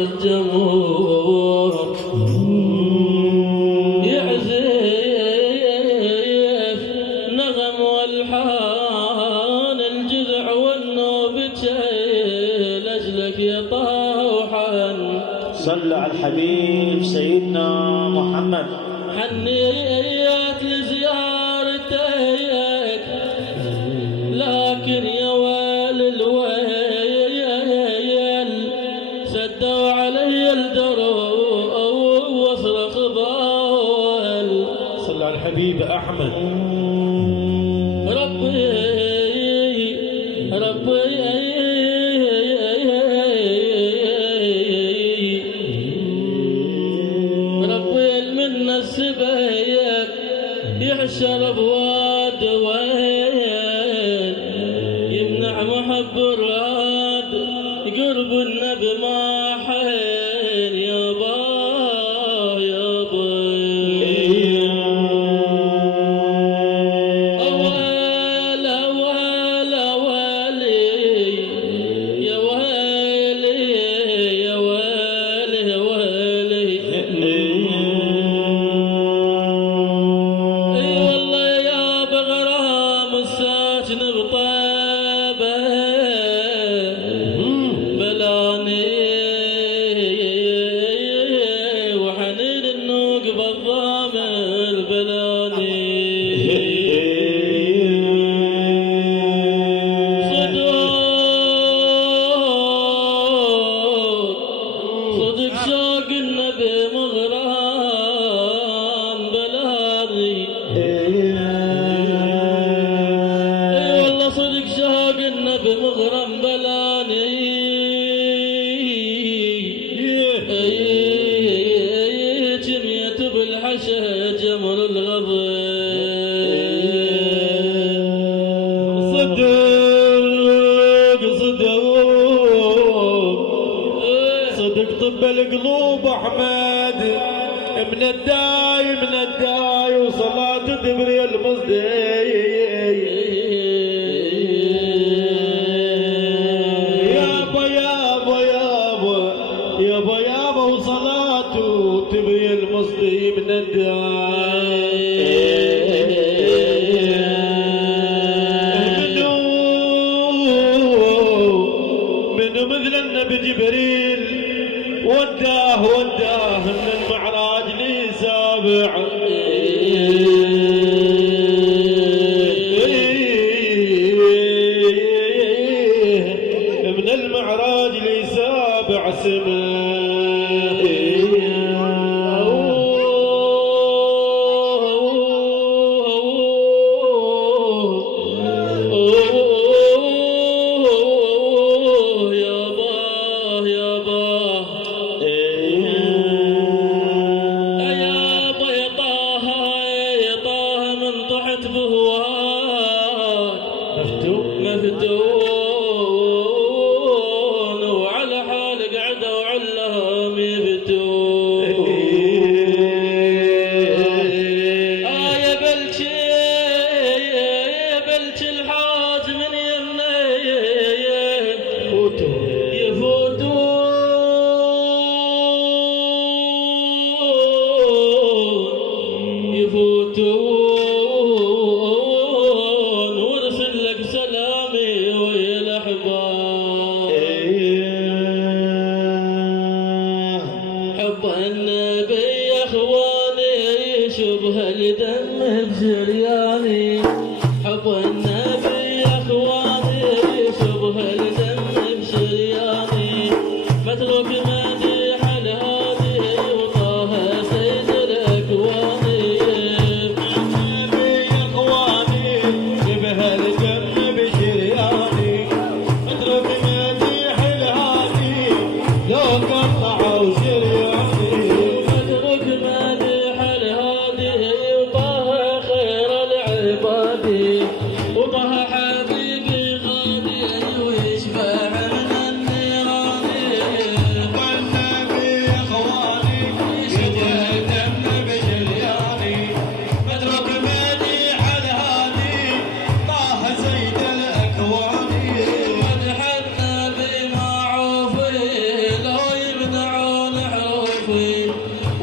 الجمهور يعزف نغم والحان الجذع والنوب تشيل اجلك يا طوحان. صلى على الحبيب سيدنا محمد. حنيت لزيارتك لكن يا ويل الويل سدوا علي الدروب واصرخ بول. صلى على الحبيب احمد. ربي من السبيك يحشر بواد وين يمنع محب الراد قرب النبي ما حين يابا يابا. أول أول أولي يا ويلي يا ويلي يا ويلي. اي والله يا بغرام الساكن بطيبه بلاني وحنين النوق بالضامر بلاني. صدق شوق النبي مغرام بلاني. اي والله صدق شوق النبي مغرم بلاني. جميت بالحشا جمر الغضب. صدق طب القلوب احمد من الداي وصلاة دبري المصدي. يابا وصلاة تبري المصدي من الداي. منو مثل النبي جبريل وداه من المعراج لي سابع. من المعراج لي سابع سماء. مفتون وعلى حال قعدوا علهم يبتون. يا بلشي الحاج من يمنين يفوتون وارسل لك سلامي ويا الاحباب. حب النبي يا اخواني شبه لدم بجرياني. حب النبي يا اخواني شبه لدم بجرياني. متروك مديح الهادي وطه سيد الاكوان. وطه حبيبي غادي ويشبع من النيران. والنبي يا اخواني شبه دم بجرياني. متروك مديح الهادي طه زيد الاكوان. مدح النبي معروف لو يمنع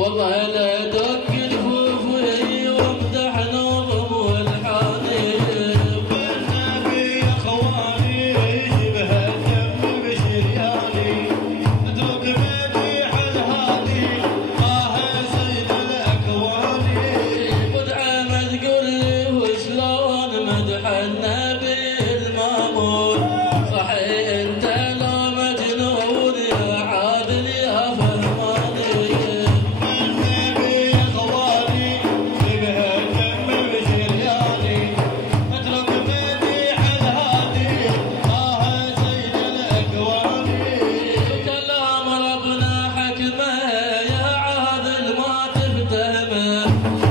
والله لا دق الفوف وامدح نظم والحاني بالنبي يا اخواني شبه الدم بشرياني اترك مديح الهادي طه سيد الاكوان بدعة ما تقول لي وشلون مدح النبي المامون صحيح انت لو مجنون يا عادل يا فهماني بالنبي يا اخواني شبه الدم بشرياني اترك مديح الهادي طه سيد الاكوان كلام ربنا حكمه يا عادل ما تفتهمه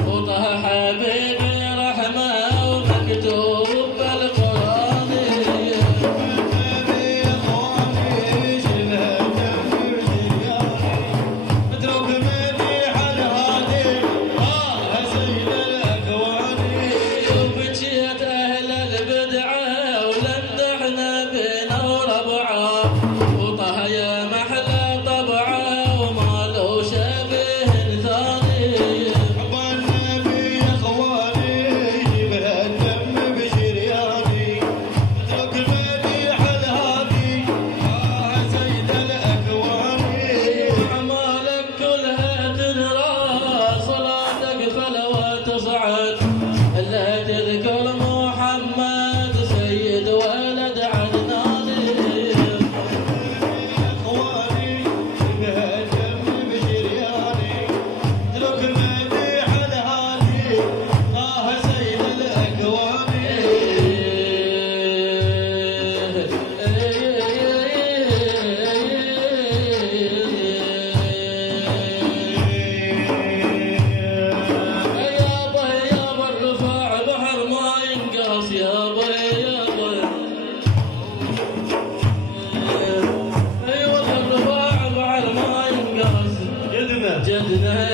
وطه حبيبي رحمه ومكتوب بالقرآن بالنبي يا اخواني شبه الدم بشرياني اترك مديح الهادي طه سيد الاكوان وبجيت أهل البدعة ولمدحنا بينا وربعه وطه يا محلى طبعه وما له شبه ثاني حب النبي يا اخواني شبه الدم بشرياني اترك مديح الهادي طه سيد الاكوان أعمالك كلها تنرى صلاتك فلوى تصعد إلا تذكر محمد سيد ولد عدنان اخواني شبه الدم بشرياني اترك مديح الهادي طه سيد الاكوان يابا يابا الرفاع بحر ما ينقص يابا يابا ايوه الرفاع بحر ما ينقص جدنا جدنا